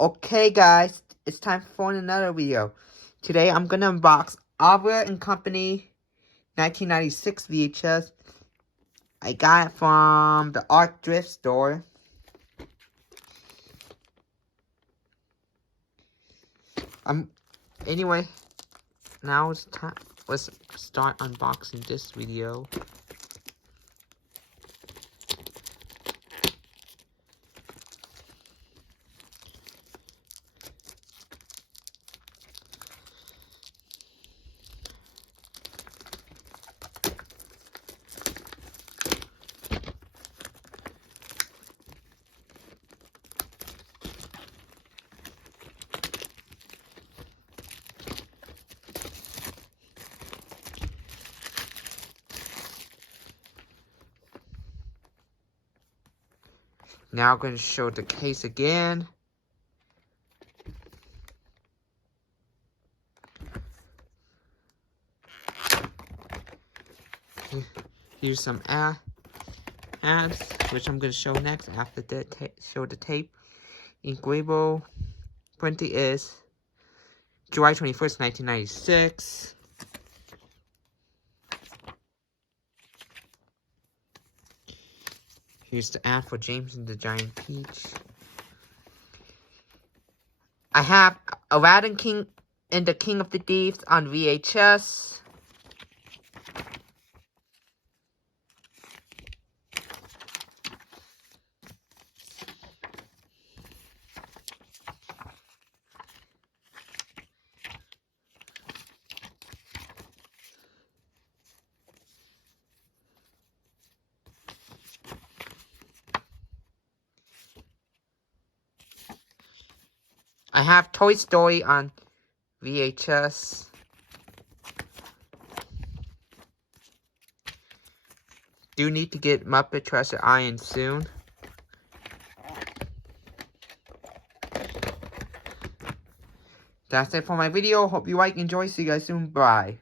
Okay guys, it's time for another video. Today I'm gonna unbox Oliver & Company 1996 VHS. I got it from the Art Thrift store. Anyway, now it's time. Let's start unboxing this video. Now I'm going to show the case again. Here's some ads, which I'm going to show next after show the tape. Engravable printing is July 21st, 1996. Here's the ad for James and the Giant Peach. I have Aladdin King and the King of the Thieves on VHS. I have Toy Story on VHS. Do need to get Muppet Treasure Island soon. That's it for my video. Hope you like and enjoy. See you guys soon. Bye.